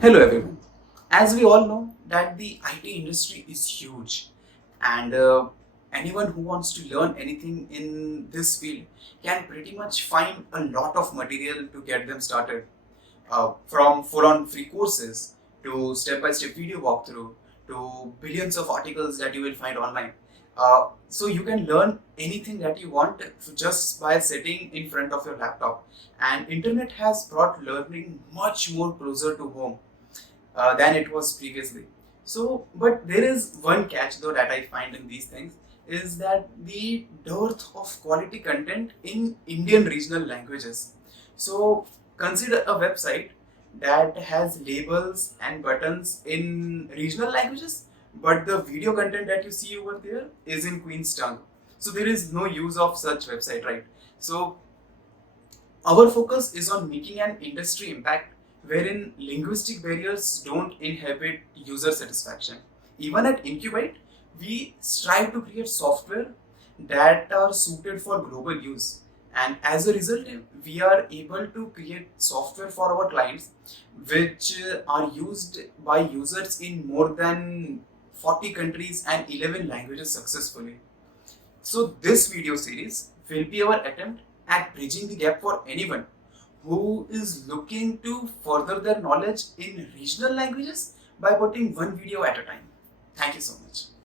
Hello everyone. As we all know that the IT industry is huge and anyone who wants to learn anything in this field can pretty much find a lot of material to get them started. From full-on free courses to step-by-step video walkthrough to billions of articles that you will find online. So you can learn anything that you want just by sitting in front of your laptop. And internet has brought learning much more closer to home than it was previously. So, but there is one catch though that I find in these things is that the dearth of quality content in Indian regional languages. So, consider a website that has labels and buttons in regional languages, but the video content that you see over there is in Queen's tongue. So, there is no use of such website, right? So, our focus is on making an industry impact wherein linguistic barriers don't inhibit user satisfaction. Even at Incubate, we strive to create software that are suited for global use. And as a result, we are able to create software for our clients which are used by users in more than 40 countries and 11 languages successfully. So this video series will be our attempt at bridging the gap for anyone who is looking to further their knowledge in regional languages by putting one video at a time. Thank you so much.